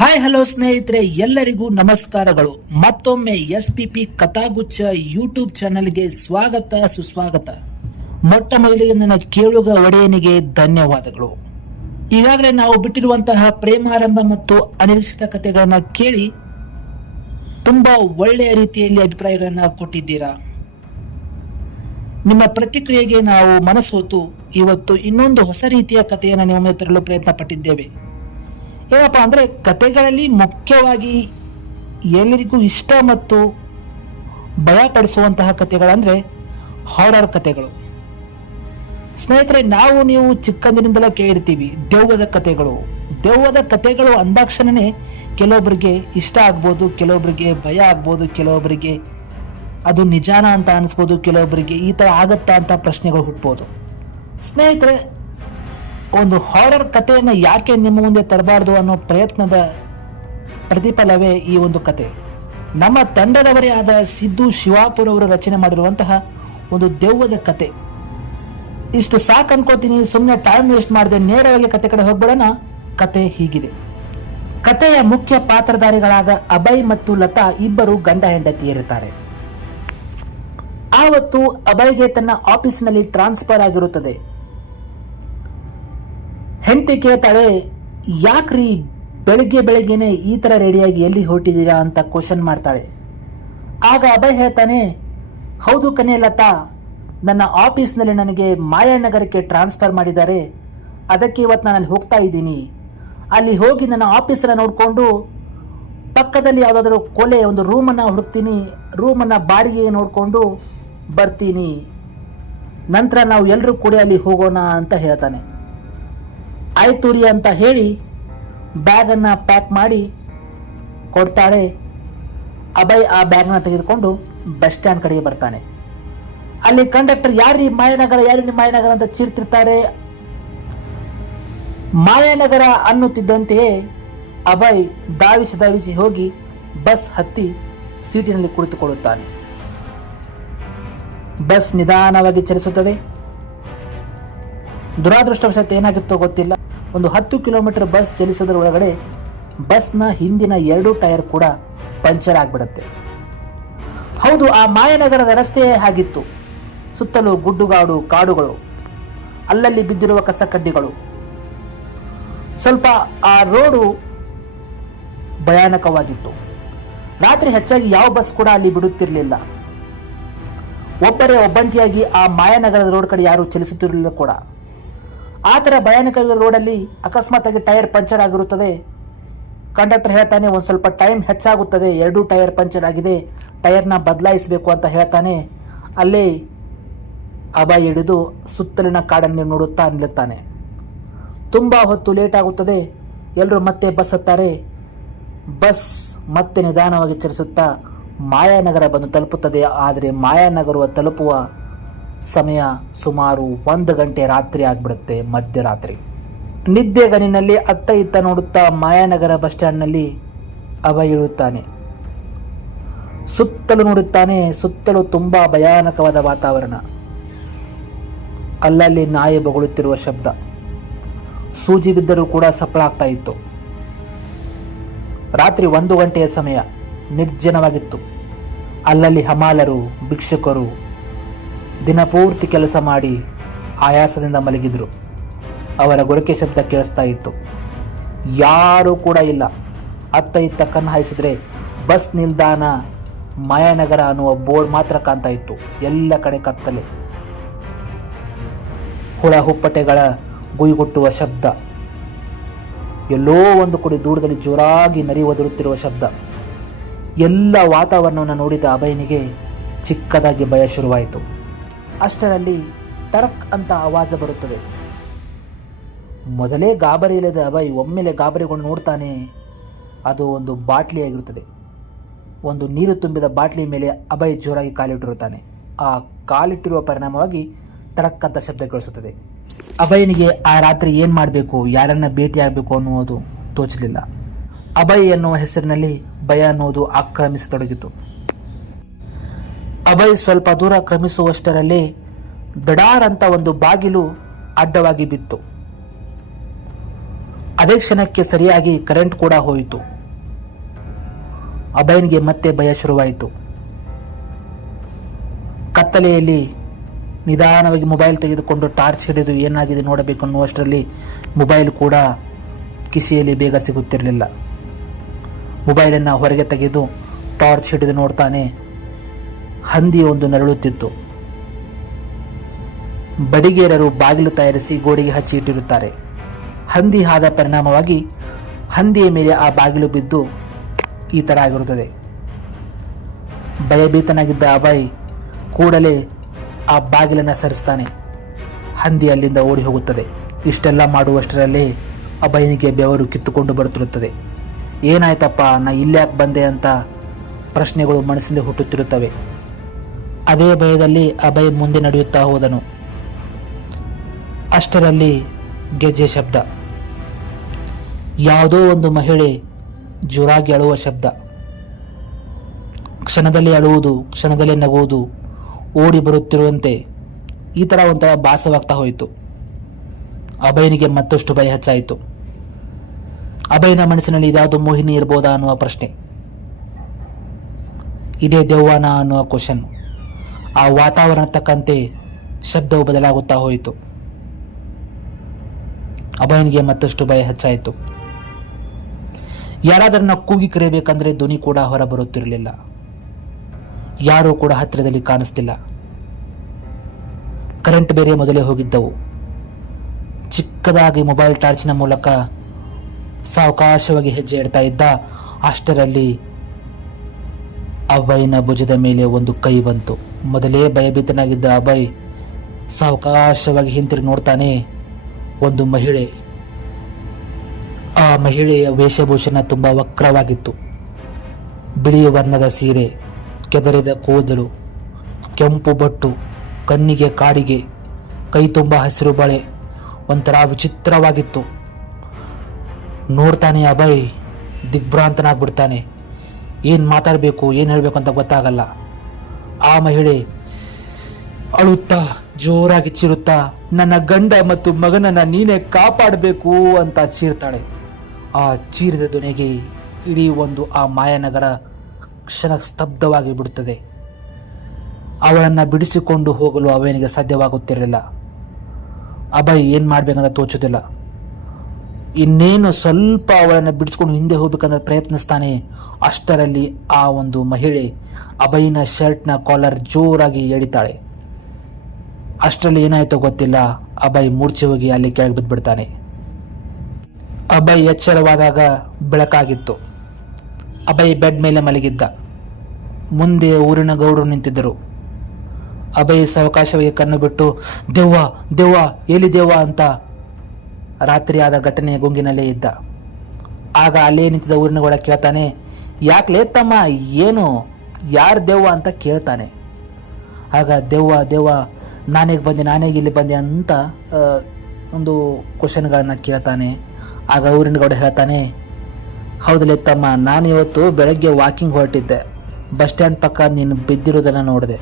Hi, hello ಸ್ನೇಹಿತರೆ, ಎಲ್ಲರಿಗೂ ನಮಸ್ಕಾರಗಳು. ಮತ್ತೊಮ್ಮೆ S P P Kathaguchha YouTube ಚಾನೆಲ್ಗೆ ಸ್ವಾಗತ, ಸುಸ್ವಾಗತ. ಮೊಟ್ಟ ಮೊದಲಿಗೆ ನನ್ನ ಕೇಳುಗ ಒಡೆಯನಿಗೆ ಧನ್ಯವಾದಗಳು. ಈಗಾಗಲೇ ನಾವು ಬಿಟ್ಟಿರುವಂತಹ ಪ್ರೇಮಾರಂಭ ಮತ್ತು ಅನಿರೀಕ್ಷಿತ ಕಥೆಗಳನ್ನ ಕೇಳಿ ತುಂಬಾ ಒಳ್ಳೆಯ ರೀತಿಯಲ್ಲಿ ಅಭಿಪ್ರಾಯಗಳನ್ನ ಕೊಟ್ಟಿದ್ದೀರಾ? ನಿಮ್ಮ ಪ್ರತಿಕ್ರಿಯೆಗೆ ನಾವು ಮನಸ್ಸೋತು ಇವತ್ತು ಇನ್ನೊಂದು ಹೊಸ ರೀತಿಯ ಕಥೆಯನ್ನು ನಿಮ್ಮ ತರಲು ಪ್ರಯತ್ನ ಪಟ್ಟಿದ್ದೇವೆ ಏನಪ್ಪ ಅಂದರೆ ಕತೆಗಳಲ್ಲಿ ಮುಖ್ಯವಾಗಿ ಎಲ್ಲರಿಗೂ ಇಷ್ಟ ಮತ್ತು ಭಯಪಡಿಸುವಂತಹ ಕತೆಗಳಂದರೆ ಹಾರರ್ ಕತೆಗಳು. ಸ್ನೇಹಿತರೆ, ನಾವು ನೀವು ಚಿಕ್ಕಂದಿನಿಂದಲೇ ಕೇಳಿರ್ತೀವಿ, ದೆವ್ವದ ಕತೆಗಳು. ದೆವ್ವದ ಕತೆಗಳು ಅಂದಾಕ್ಷಣನೆ ಕೆಲವೊಬ್ಬರಿಗೆ ಇಷ್ಟ ಆಗ್ಬೋದು ಕೆಲವೊಬ್ಬರಿಗೆ ಭಯ ಆಗ್ಬೋದು ಕೆಲವೊಬ್ಬರಿಗೆ ಅದು ನಿಜಾನ ಅಂತ ಅನಿಸ್ಬೋದು ಕೆಲವೊಬ್ಬರಿಗೆ ಈ ಥರ ಆಗತ್ತಾ ಅಂತ ಪ್ರಶ್ನೆಗಳು ಹುಟ್ಬೋದು. ಸ್ನೇಹಿತರೆ ಒಂದು ಹಾರರ್ ಕಥೆಯನ್ನು ಯಾಕೆ ನಿಮ್ಮ ಮುಂದೆ ತರಬಾರ್ದು ಅನ್ನೋ ಪ್ರಯತ್ನದ ಪ್ರತಿಫಲವೇ ಈ ಒಂದು ಕತೆ. ನಮ್ಮ ತಂಡದವರೇ ಆದ ಸಿದ್ದು ಶಿವಾಪುರ್ ಅವರು ರಚನೆ ಮಾಡಿರುವಂತಹ ಒಂದು ದೆವ್ವದ ಕತೆ. ಇಷ್ಟು ಸಾಕು ಅನ್ಕೋತೀನಿ ಸುಮ್ಮನೆ ಟೈಮ್ ವೇಸ್ಟ್ ಮಾಡದೆ, ನೇರವಾಗಿ ಕತೆ ಕಡೆ ಹೋಗ್ಬಿಡೋಣ. ಕತೆ ಹೀಗಿದೆ. ಕತೆಯ ಮುಖ್ಯ ಪಾತ್ರಧಾರಿಗಳಾದ ಅಭಯ್ ಮತ್ತು ಲತಾ ಇಬ್ಬರು ಗಂಡ ಹೆಂಡತಿ ಇರುತ್ತಾರೆ ಆವತ್ತು ಅಭಯ್ಗೆ ತನ್ನ ಆಫೀಸ್ನಲ್ಲಿ ಟ್ರಾನ್ಸ್ಫರ್ ಆಗಿರುತ್ತದೆ. ಹೆಂಡತಿ ಕೇಳ್ತಾಳೆ, ಯಾಕ್ರಿ ಬೆಳಗ್ಗೆ ಬೆಳಗ್ಗೆನೆ ಈ ಥರ ರೆಡಿಯಾಗಿ ಎಲ್ಲಿ ಹೊರಟಿದ್ದೀರಾ? ಅಂತ ಕ್ವಶನ್ ಮಾಡ್ತಾಳೆ. ಆಗ ಅಭಯ್ ಹೇಳ್ತಾನೆ, ಹೌದು ಕನೇ ಲತಾ, ನನ್ನ ಆಫೀಸ್ನಲ್ಲಿ ನನಗೆ ಮಾಯಾನಗರಕ್ಕೆ ಟ್ರಾನ್ಸ್ಫರ್ ಮಾಡಿದ್ದಾರೆ. ಅದಕ್ಕೆ ಇವತ್ತು ನಾನು ಅಲ್ಲಿ ಹೋಗ್ತಾ ಇದ್ದೀನಿ. ಅಲ್ಲಿ ಹೋಗಿ ನನ್ನ ಆಫೀಸನ್ನು ನೋಡಿಕೊಂಡು ಪಕ್ಕದಲ್ಲಿ ಯಾವುದಾದ್ರೂ ಕೊಲೆ, ಒಂದು ರೂಮನ್ನು ಹುಡುಕ್ತೀನಿ, ರೂಮನ್ನು ಬಾಡಿಗೆ ನೋಡಿಕೊಂಡು ಬರ್ತೀನಿ. ನಂತರ ನಾವು ಎಲ್ಲರೂ ಕೂಡ ಅಲ್ಲಿ ಹೋಗೋಣ ಅಂತ ಹೇಳ್ತಾನೆ. ಆಯ್ತು ರೀ ಅಂತ ಹೇಳಿ ಬ್ಯಾಗನ್ನು ಪ್ಯಾಕ್ ಮಾಡಿ ಕೊಡ್ತಾಳೆ. ಅಭಯ್ ಆ ಬ್ಯಾಗ್ನ ತೆಗೆದುಕೊಂಡು ಬಸ್ ಸ್ಟ್ಯಾಂಡ್ ಕಡೆಗೆ ಬರ್ತಾನೆ. ಅಲ್ಲಿ ಕಂಡಕ್ಟರ್ ಯಾರ್ರಿ? ಮಾಯನಗರ, ಯಾರೀ ಮಾಯನಗರ ಅಂತ ಚೀರ್ತಿರ್ತಾರೆ? ಮಾಯನಗರ ಅನ್ನುತ್ತಿದ್ದಂತೆಯೇ ಅಭಯ್ ದಾವಿಸಿ ದಾವಿಸಿ ಹೋಗಿ ಬಸ್ ಹತ್ತಿ ಸೀಟಿನಲ್ಲಿ ಕುಳಿತುಕೊಳ್ಳುತ್ತಾನೆ. ಬಸ್ ನಿಧಾನವಾಗಿ ಚಲಿಸುತ್ತದೆ. ದುರಾದೃಷ್ಟವಶಾತ್ ಏನಾಗಿತ್ತೋ ಗೊತ್ತಿಲ್ಲ. ಒಂದು ಹತ್ತು ಕಿಲೋಮೀಟರ್ ಬಸ್ ಚಲಿಸೋದ್ರ ಒಳಗಡೆ ಬಸ್ನ ಹಿಂದಿನ ಎರಡು ಟೈರ್ ಕೂಡ ಪಂಚರ್ ಆಗಿಬಿಡುತ್ತೆ. ಹೌದು, ಆ ಮಾಯನಗರದ ರಸ್ತೆಯೇ ಹಾಗಿತ್ತು. ಸುತ್ತಲೂ ಗುಡ್ಡುಗಾಡು, ಕಾಡುಗಳು. ಅಲ್ಲಲ್ಲಿ ಬಿದ್ದಿರುವ ಕಸ ಕಡ್ಡಿಗಳು ಸ್ವಲ್ಪ ಆ ರೋಡು ಭಯಾನಕವಾಗಿತ್ತು. ರಾತ್ರಿ ಹೆಚ್ಚಾಗಿ ಯಾವ ಬಸ್ ಕೂಡ ಅಲ್ಲಿ ಬಿಡುತ್ತಿರಲಿಲ್ಲ. ಒಬ್ಬರೇ ಒಬ್ಬಂಟಿಯಾಗಿ ಆ ಮಾಯನಗರದ ರೋಡ್ ಕಡೆ ಯಾರು ಚಲಿಸುತ್ತಿರಲಿಲ್ಲ ಕೂಡ. ಆ ಥರ ಭಯಾನಕ ರೋಡಲ್ಲಿ ಅಕಸ್ಮಾತಾಗಿ ಟೈರ್ ಪಂಚರ್ ಆಗಿರುತ್ತದೆ. ಕಂಡಕ್ಟರ್ ಹೇಳ್ತಾನೆ, ಒಂದು ಸ್ವಲ್ಪ ಟೈಮ್ ಹೆಚ್ಚಾಗುತ್ತದೆ, ಎರಡೂ ಟೈರ್ ಪಂಚರ್ ಆಗಿದೆ, ಟೈರ್ನ ಬದಲಾಯಿಸಬೇಕು ಅಂತ ಹೇಳ್ತಾನೆ. ಅಲ್ಲಿ ಅಭಯ ಹಿಡಿದು ಸುತ್ತಲಿನ ಕಾಡನ್ನು ನೋಡುತ್ತಾ ನಿಲ್ಲುತ್ತಾನೆ. ತುಂಬ ಹೊತ್ತು ಲೇಟ್ ಆಗುತ್ತದೆ. ಎಲ್ಲರೂ ಮತ್ತೆ ಬಸ್ ಹತ್ತಾರೆ. ಬಸ್ ಮತ್ತೆ ನಿಧಾನವಾಗಿ ಚಲಿಸುತ್ತಾ ಮಾಯಾನಗರ ಬಂದು ತಲುಪುತ್ತದೆ. ಆದರೆ ಮಾಯಾನಗರ ತಲುಪುವ ಸಮಯ ಸುಮಾರು ಒಂದು ಗಂಟೆ ರಾತ್ರಿ ಆಗ್ಬಿಡುತ್ತೆ ಮಧ್ಯರಾತ್ರಿ. ನಿದ್ದೆಗನಿನಲ್ಲಿ ಅತ್ತ ಇತ್ತ ನೋಡುತ್ತಾ ಮಾಯಾನಗರ ಬಸ್ ಸ್ಟ್ಯಾಂಡ್ನಲ್ಲಿ ಅಭಯ ಇಳುತ್ತಾನೆ. ಸುತ್ತಲೂ ನೋಡುತ್ತಾನೆ, ಸುತ್ತಲೂ ತುಂಬ ಭಯಾನಕವಾದ ವಾತಾವರಣ. ಅಲ್ಲಲ್ಲಿ ನಾಯಿ ಬೊಗಳುತ್ತಿರುವ ಶಬ್ದ. ಸೂಜಿ ಬಿದ್ದರೂ ಕೂಡ ಸಪ್ಪಳ ಆಗ್ತಾ ಇತ್ತು. ರಾತ್ರಿ ಒಂದು ಗಂಟೆಯ ಸಮಯ ನಿರ್ಜನವಾಗಿತ್ತು. ಅಲ್ಲಲ್ಲಿ ಹಮಾಲರು, ಭಿಕ್ಷುಕರು ದಿನಪೂರ್ತಿ ಕೆಲಸ ಮಾಡಿ ಆಯಾಸದಿಂದ ಮಲಗಿದ್ರು. ಅವರ ಗೊರಕೆ ಶಬ್ದ ಕೇಳಿಸ್ತಾ ಇತ್ತು. ಯಾರೂ ಕೂಡ ಇಲ್ಲ. ಅತ್ತ ಇತ್ತ ಕಣ್ಣು ಹಾಯಿಸಿದ್ರೆ ಬಸ್ ನಿಲ್ದಾಣ, ಮಾಯಾನಗರ ಅನ್ನುವ ಬೋರ್ಡ್ ಮಾತ್ರ ಕಾಣ್ತಾ ಇತ್ತು. ಎಲ್ಲ ಕಡೆ ಕತ್ತಲೆ. ಹುಳ ಹುಪ್ಪಟೆಗಳ ಗುಯ್ಗುಟ್ಟುವ ಶಬ್ದ. ಎಲ್ಲೋ ಒಂದು ಕಡೆ ದೂರದಲ್ಲಿ ಜೋರಾಗಿ ನರಿ ಒದರುತ್ತಿರುವ ಶಬ್ದ. ಎಲ್ಲ ವಾತಾವರಣವನ್ನು ನೋಡಿದ ಅಭಯನಿಗೆ ಚಿಕ್ಕದಾಗಿ ಭಯ ಶುರುವಾಯಿತು. ಅಷ್ಟರಲ್ಲಿ ಟರಕ್ ಅಂತ ಆವಾಜ ಬರುತ್ತದೆ. ಮೊದಲೇ ಗಾಬರಿ ಇಲ್ಲದ ಅಭಯ್ ಒಮ್ಮೆಲೆ ಗಾಬರಿಗೊಂಡು ನೋಡ್ತಾನೆ ಅದು ಒಂದು ಬಾಟ್ಲಿಯಾಗಿರುತ್ತದೆ. ಒಂದು ನೀರು ತುಂಬಿದ ಬಾಟ್ಲಿ ಮೇಲೆ ಅಭಯ್ ಜೋರಾಗಿ ಕಾಲಿಟ್ಟಿರುತ್ತಾನೆ. ಆ ಕಾಲಿಟ್ಟಿರುವ ಪರಿಣಾಮವಾಗಿ ಟರಕ್ ಅಂತ ಶಬ್ದ ಕೇಳಿಸುತ್ತದೆ. ಅಭಯನಿಗೆ ಆ ರಾತ್ರಿ ಏನು ಮಾಡಬೇಕು, ಯಾರನ್ನ ಭೇಟಿಯಾಗಬೇಕು ಅನ್ನುವುದು ತೋಚಲಿಲ್ಲ. ಅಭಯ್ ಎನ್ನುವ ಹೆಸರಿನಲ್ಲಿ ಭಯ ಅನ್ನುವುದು ಆಕ್ರಮಿಸತೊಡಗಿತು. ಅಭಯ್ ಸ್ವಲ್ಪ ದೂರ ಕ್ರಮಿಸುವಷ್ಟರಲ್ಲಿ ದಡಾರ್ ಅಂತ ಒಂದು ಬಾಗಿಲು ಅಡ್ಡವಾಗಿ ಬಿತ್ತು. ಅದೇ ಕ್ಷಣಕ್ಕೆ ಸರಿಯಾಗಿ ಕರೆಂಟ್ ಕೂಡ ಹೋಯಿತು. ಅಭಯನ್ಗೆ ಮತ್ತೆ ಭಯ ಶುರುವಾಯಿತು. ಕತ್ತಲೆಯಲ್ಲಿ ನಿಧಾನವಾಗಿ ಮೊಬೈಲ್ ತೆಗೆದುಕೊಂಡು ಟಾರ್ಚ್ ಹಿಡಿದು ಏನಾಗಿದೆ ನೋಡಬೇಕು ಅನ್ನುವಷ್ಟರಲ್ಲಿ ಮೊಬೈಲ್ ಕೂಡ ಕಿಸಿಯಲ್ಲಿ ಬೇಗ ಸಿಗುತ್ತಿರಲಿಲ್ಲ. ಮೊಬೈಲನ್ನು ಹೊರಗೆ ತೆಗೆದು ಟಾರ್ಚ್ ಹಿಡಿದು ನೋಡ್ತಾನೆ ಹಂದಿ ಒಂದು ನರಳುತ್ತಿತ್ತು. ಬಡಿಗೇರರು ಬಾಗಿಲು ತಯಾರಿಸಿ ಗೋಡೆಗೆ ಹಚ್ಚಿ ಇಟ್ಟಿರುತ್ತಾರೆ. ಹಂದಿ ಆದ ಪರಿಣಾಮವಾಗಿ ಹಂದಿಯ ಮೇಲೆ ಆ ಬಾಗಿಲು ಬಿದ್ದು ಈ ಥರ ಆಗಿರುತ್ತದೆ. ಭಯಭೀತನಾಗಿದ್ದ ಅಭಯ್ ಕೂಡಲೇ ಆ ಬಾಗಿಲನ್ನು ಸರಿಸ್ತಾನೆ. ಹಂದಿ ಅಲ್ಲಿಂದ ಓಡಿ ಹೋಗುತ್ತದೆ. ಇಷ್ಟೆಲ್ಲ ಮಾಡುವಷ್ಟರಲ್ಲೇ ಅಭಯನಿಗೆ ಬೆವರು ಕಿತ್ತುಕೊಂಡು ಬರುತ್ತಿರುತ್ತದೆ. ಏನಾಯ್ತಪ್ಪ, ನಾ ಇಲ್ಲ್ಯಾಕೆ ಬಂದೆ ಅಂತ ಪ್ರಶ್ನೆಗಳು ಮನಸ್ಸಲ್ಲಿ ಹುಟ್ಟುತ್ತಿರುತ್ತವೆ. ಅದೇ ಭಯದಲ್ಲಿ ಅಭಯ್ ಮುಂದೆ ನಡೆಯುತ್ತಾ ಹೋದನು. ಅಷ್ಟರಲ್ಲಿ ಗೆಜ್ಜೆ ಶಬ್ದ. ಯಾವುದೋ ಒಂದು ಮಹಿಳೆ ಜೋರಾಗಿ ಅಳುವ ಶಬ್ದ. ಕ್ಷಣದಲ್ಲಿ ಅಳುವುದು, ಕ್ಷಣದಲ್ಲಿ ನಗುವುದು, ಓಡಿ ಬರುತ್ತಿರುವಂತೆ ಈ ಥರ ಒಂಥರ ಭಾಸವಾಗ್ತಾ ಹೋಯಿತು. ಅಭಯನಿಗೆ ಮತ್ತಷ್ಟು ಭಯ ಹೆಚ್ಚಾಯಿತು. ಅಭಯನ ಮನಸ್ಸಿನಲ್ಲಿ ಇದಾದ ಮೋಹಿನಿ ಇರ್ಬೋದಾ ಅನ್ನುವ ಪ್ರಶ್ನೆ. ಇದೇ ದೆವ್ವಾನ ಅನ್ನುವ ಕ್ವಶನ್ ಆ ವಾತಾವರಣ ತಕ್ಕಂತೆ ಶಬ್ದವು ಬದಲಾಗುತ್ತಾ ಹೋಯಿತು. ಅಭಯನಿಗೆ ಮತ್ತಷ್ಟು ಭಯ ಹೆಚ್ಚಾಯಿತು. ಯಾರಾದರನ್ನ ಕೂಗಿ ಕರೆಯಬೇಕಂದ್ರೆ ಧ್ವನಿ ಕೂಡ ಹೊರಬರುತ್ತಿರಲಿಲ್ಲ. ಯಾರೂ ಕೂಡ ಹತ್ತಿರದಲ್ಲಿ ಕಾಣಿಸ್ತಿಲ್ಲ. ಕರೆಂಟ್ ಬೇರೆ ಮೊದಲೇ ಹೋಗಿದ್ದವು. ಚಿಕ್ಕದಾಗಿ ಮೊಬೈಲ್ ಟಾರ್ಚಿನ ಮೂಲಕ ಸಾವಕಾಶವಾಗಿ ಹೆಜ್ಜೆ ಇಡ್ತಾ ಇದ್ದ ಅಷ್ಟರಲ್ಲಿ ಅಭಯ್ನ ಭುಜದ ಮೇಲೆ ಒಂದು ಕೈ ಬಂತು. ಮೊದಲೇ ಭಯಭೀತನಾಗಿದ್ದ ಅಭಯ್ ಸಾವಕಾಶವಾಗಿ ಹಿಂತಿರುಗಿ ನೋಡ್ತಾನೆ, ಒಂದು ಮಹಿಳೆ. ಆ ಮಹಿಳೆಯ ವೇಷಭೂಷಣ ತುಂಬ ವಕ್ರವಾಗಿತ್ತು. ಬಿಳಿ ವರ್ಣದ ಸೀರೆ, ಕೆದರಿದ ಕೂದಲು, ಕೆಂಪು ಬಟ್ಟು, ಕಣ್ಣಿಗೆ ಕಾಡಿಗೆ, ಕೈ ತುಂಬ ಹಸಿರು ಬಳೆ, ಒಂಥರ ವಿಚಿತ್ರವಾಗಿತ್ತು. ನೋಡ್ತಾನೆ ಅಭಯ್ ದಿಗ್ಭ್ರಾಂತನಾಗ್ಬಿಡ್ತಾನೆ. ಏನು ಮಾತಾಡಬೇಕು, ಏನು ಹೇಳಬೇಕು ಅಂತ ಗೊತ್ತಾಗಲ್ಲ. ಆ ಮಹಿಳೆ ಅಳುತ್ತಾ, ಜೋರಾಗಿ ಚೀರುತ್ತಾ, ನನ್ನ ಗಂಡ ಮತ್ತು ಮಗನನ್ನ ನೀನೇ ಕಾಪಾಡಬೇಕು ಅಂತ ಚೀರ್ತಾಳೆ. ಆ ಚೀರಿದ ಧ್ವನಿಗೆ ಇಡೀ ಒಂದು ಆ ಮಾಯಾನಗರ ಕ್ಷಣ ಸ್ತಬ್ಧವಾಗಿ ಬಿಡುತ್ತದೆ. ಅವಳನ್ನು ಬಿಡಿಸಿಕೊಂಡು ಹೋಗಲು ಅವನಿಗೆ ಸಾಧ್ಯವಾಗುತ್ತಿರಲಿಲ್ಲ. ಅಭಯ್ ಏನು ಮಾಡಬೇಕಂತ ತೋಚುದಿಲ್ಲ ಇನ್ನೇನು ಸ್ವಲ್ಪ ಅವಳನ್ನು ಬಿಡಿಸ್ಕೊಂಡು ಹಿಂದೆ ಹೋಗ್ಬೇಕಂತ ಪ್ರಯತ್ನಿಸ್ತಾನೆ. ಅಷ್ಟರಲ್ಲಿ ಆ ಒಂದು ಮಹಿಳೆ ಅಭಯ್ನ ಶರ್ಟ್ನ ಕಾಲರ್ ಜೋರಾಗಿ ಎಳಿತಾಳೆ. ಅಷ್ಟರಲ್ಲಿ ಏನಾಯ್ತೋ ಗೊತ್ತಿಲ್ಲ. ಅಭಯ್ ಮೂರ್ಛೆ ಹೋಗಿ ಅಲ್ಲಿ ಕೆಳಗೆ ಬಿದ್ದುಬಿಡ್ತಾನೆ ಅಭಯ್ ಎಚ್ಚರವಾದಾಗ ಬೆಳಕಾಗಿತ್ತು. ಅಭಯ್ ಬೆಡ್ ಮೇಲೆ ಮಲಗಿದ್ದ. ಮುಂದೆ ಊರಿನ ಗೌಡರು ನಿಂತಿದ್ದರು. ಅಭಯ್ ಸಾವಕಾಶವಾಗಿ ಕಣ್ಣು ಬಿಟ್ಟು, ದೆವ್ವ ದೆವ್ವ, ಎಲ್ಲಿ ದೆವ್ವ? ಅಂತ ರಾತ್ರಿ ಘಟನೆ ಗುಂಗಿನಲ್ಲೇ ಇದ್ದ. ಆಗ ಅಲ್ಲೇ ನಿಂತಿದ್ದ ಊರಿನ ಗೌಡ ಕೇಳ್ತಾನೆ ಯಾಕೆ ತಮ್ಮ, ಏನು, ಯಾರು ದೆವ್ವ ಅಂತ ಕೇಳ್ತಾನೆ. ಆಗ ದೆವ್ವ ದೆವ್ವ, ನಾನೇಗೆ ಬಂದೆ, ನಾನೇಗೆ ಇಲ್ಲಿ ಬಂದೆ ಅಂತ ಒಂದು ಕ್ವಶನ್ಗಳನ್ನ ಕೇಳ್ತಾನೆ. ಆಗ ಊರಿನ ಗೌಡ ಹೇಳ್ತಾನೆ ಹೌದಲ್ಲ ತಮ್ಮ ನಾನು ಇವತ್ತು ಬೆಳಗ್ಗೆ ವಾಕಿಂಗ್ ಹೊರಟಿದ್ದೆ. ಬಸ್ ಸ್ಟ್ಯಾಂಡ್ ಪಕ್ಕ ನೀನು ಬಿದ್ದಿರೋದನ್ನು ನೋಡಿದೆ.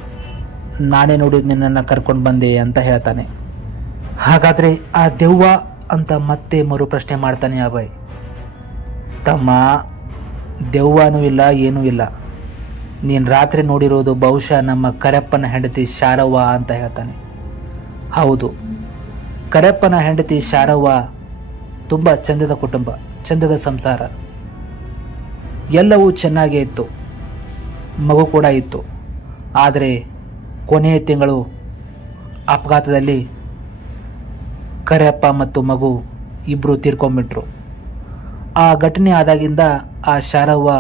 ನಾನೇ ನೋಡಿ ನಿನ್ನನ್ನು ಕರ್ಕೊಂಡು ಬಂದೆ ಅಂತ ಹೇಳ್ತಾನೆ. ಹಾಗಾದರೆ ಆ ದೆವ್ವ ಅಂತ ಮತ್ತೆ ಮರು ಪ್ರಶ್ನೆ ಮಾಡ್ತಾನೆ ಅಭಯ್ ತಮ್ಮ, ದೆವ್ವನೂ ಇಲ್ಲ, ಏನೂ ಇಲ್ಲ. ನೀನು ರಾತ್ರಿ ನೋಡಿರೋದು ಬಹುಶಃ ನಮ್ಮ ಕರೆಪ್ಪನ ಹೆಂಡತಿ ಶಾರವ್ವ ಅಂತ ಹೇಳ್ತಾನೆ. ಹೌದು, ಕರೆಪ್ಪನ ಹೆಂಡತಿ ಶಾರವ್ವ ತುಂಬ ಚಂದದ ಕುಟುಂಬ, ಚಂದದ ಸಂಸಾರ. ಎಲ್ಲವೂ ಚೆನ್ನಾಗೇ ಇತ್ತು, ಮಗು ಕೂಡ ಇತ್ತು. ಆದರೆ ಕೊನೆಯ ತಿಂಗಳು ಅಪಘಾತದಲ್ಲಿ ಕರೆಯಪ್ಪ ಮತ್ತು ಮಗು ಇಬ್ಬರು ತೀರ್ಕೊಂಬಿಟ್ರು ಆ ಘಟನೆ ಆದಾಗಿಂದ ಆ ಶಾರವ್ವ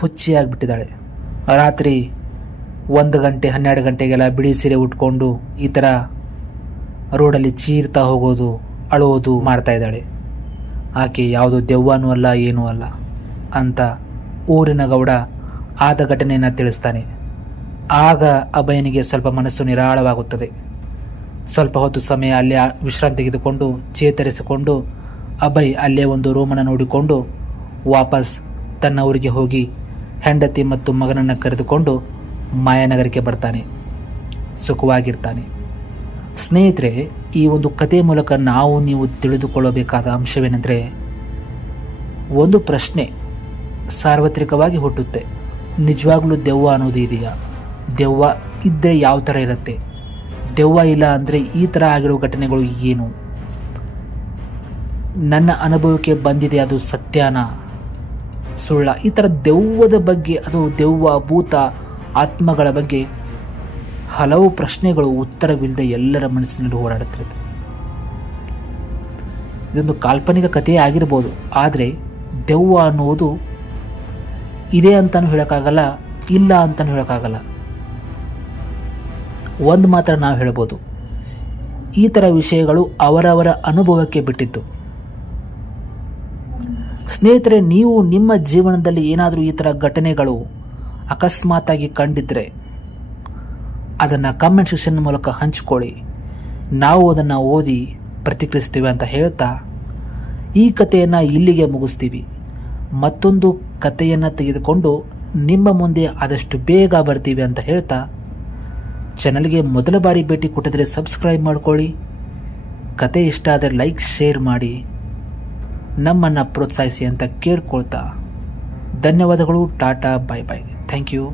ಹುಚ್ಚಿಯಾಗಿಬಿಟ್ಟಿದ್ದಾಳೆ. ರಾತ್ರಿ ಒಂದು ಗಂಟೆ, ಹನ್ನೆರಡು ಗಂಟೆಗೆಲ್ಲ ಬಿಳಿ ಸೀರೆ ಉಟ್ಕೊಂಡು ಈ ಥರ ರೋಡಲ್ಲಿ ಚೀರ್ತಾ ಹೋಗೋದು ಅಳೋದು ಮಾಡ್ತಾ ಇದ್ದಾಳೆ. ಆಕೆ ಯಾವುದು ದೆವ್ವನೂ ಅಲ್ಲ, ಏನೂ ಅಲ್ಲ ಅಂತ ಊರಿನ ಗೌಡ ಆದ ಘಟನೆಯನ್ನು ತಿಳಿಸ್ತಾನೆ. ಆಗ ಅಭಯನಿಗೆ ಸ್ವಲ್ಪ ಮನಸ್ಸು ನಿರಾಳವಾಗುತ್ತದೆ. ಸ್ವಲ್ಪ ಹೊತ್ತು ಸಮಯ ಅಲ್ಲೇ ವಿಶ್ರಾಂತಿ ತೆಗೆದುಕೊಂಡು ಚೇತರಿಸಿಕೊಂಡು ಅಭಯ್ ಅಲ್ಲೇ ಒಂದು ರೂಮನ್ನು ನೋಡಿಕೊಂಡು ವಾಪಸ್ ತನ್ನ ಊರಿಗೆ ಹೋಗಿ ಹೆಂಡತಿ ಮತ್ತು ಮಗನನ್ನು ಕರೆದುಕೊಂಡು ಮಾಯಾನಗರಕ್ಕೆ ಬರ್ತಾನೆ. ಸುಖವಾಗಿರ್ತಾನೆ. ಸ್ನೇಹಿತರೆ, ಈ ಒಂದು ಕತೆ ಮೂಲಕ ನಾವು ನೀವು ತಿಳಿದುಕೊಳ್ಳಬೇಕಾದ ಅಂಶವೇನೆಂದರೆ, ಒಂದು ಪ್ರಶ್ನೆ ಸಾರ್ವತ್ರಿಕವಾಗಿ ಹುಟ್ಟುತ್ತೆ. ನಿಜವಾಗ್ಲೂ ದೆವ್ವ ಅನ್ನೋದು ಇದೆಯಾ? ದೆವ್ವ ಇದ್ದರೆ ಯಾವ ಥರ ಇರುತ್ತೆ? ದೆವ್ವ ಇಲ್ಲ ಅಂದರೆ ಈ ಥರ ಆಗಿರೋ ಘಟನೆಗಳು ಏನು? ನನ್ನ ಅನುಭವಕ್ಕೆ ಬಂದಿದೆ ಅದು ಸತ್ಯಾನ? ಸುಳ್ಳ. ಈ ಥರ ದೆವ್ವದ ಬಗ್ಗೆ, ಅದು ದೆವ್ವ, ಭೂತ, ಆತ್ಮಗಳ ಬಗ್ಗೆ ಹಲವು ಪ್ರಶ್ನೆಗಳು, ಉತ್ತರವಿಲ್ಲದೆ ಎಲ್ಲರ ಮನಸ್ಸಿನಲ್ಲಿ ಓಡಾಡುತ್ತಿರುತ್ತೆ ಇದೊಂದು ಕಾಲ್ಪನಿಕ ಕಥೆಯೇ ಆಗಿರ್ಬೋದು. ಆದರೆ ದೆವ್ವ ಅನ್ನುವುದು ಇದೆ ಅಂತಲೂ ಹೇಳೋಕ್ಕಾಗಲ್ಲ, ಇಲ್ಲ ಅಂತಲೂ ಹೇಳೋಕ್ಕಾಗಲ್ಲ. ಒಂದು ಮಾತ್ರ ನಾವು ಹೇಳ್ಬೋದು. ಈ ಥರ ವಿಷಯಗಳು ಅವರವರ ಅನುಭವಕ್ಕೆ ಬಿಟ್ಟಿತ್ತು. ಸ್ನೇಹಿತರೆ, ನೀವು ನಿಮ್ಮ ಜೀವನದಲ್ಲಿ ಏನಾದರೂ ಈ ಥರ ಘಟನೆಗಳು ಅಕಸ್ಮಾತಾಗಿ ಕಂಡಿದ್ದರೆ ಅದನ್ನು ಕಮೆಂಟ್ ಸೆಕ್ಷನ್ ಮೂಲಕ ಹಂಚಿಕೊಳ್ಳಿ. ನಾವು ಅದನ್ನು ಓದಿ ಪ್ರತಿಕ್ರಿಯಿಸ್ತೀವಿ ಅಂತ ಹೇಳ್ತಾ ಈ ಕಥೆಯನ್ನು ಇಲ್ಲಿಗೆ ಮುಗಿಸ್ತೀವಿ. ಮತ್ತೊಂದು ಕಥೆಯನ್ನು ತೆಗೆದುಕೊಂಡು ನಿಮ್ಮ ಮುಂದೆ ಆದಷ್ಟು ಬೇಗ ಬರ್ತೀವಿ ಅಂತ ಹೇಳ್ತಾ ಚಾನಲ್ಗೆ ಮೊದಲ ಬಾರಿ ಭೇಟಿ ಕೊಟ್ಟಿದ್ರೆ ಸಬ್ಸ್ಕ್ರೈಬ್ ಮಾಡ್ಕೊಳ್ಳಿ. ಕತೆ ಇಷ್ಟ ಆದರೆ ಲೈಕ್, ಶೇರ್ ಮಾಡಿ. ನಮ್ಮನ್ನು ಪ್ರೋತ್ಸಾಹಿಸಿ ಅಂತ ಕೇಳ್ಕೊಳ್ತಾ. ಧನ್ಯವಾದಗಳು, tata bye bye thank you.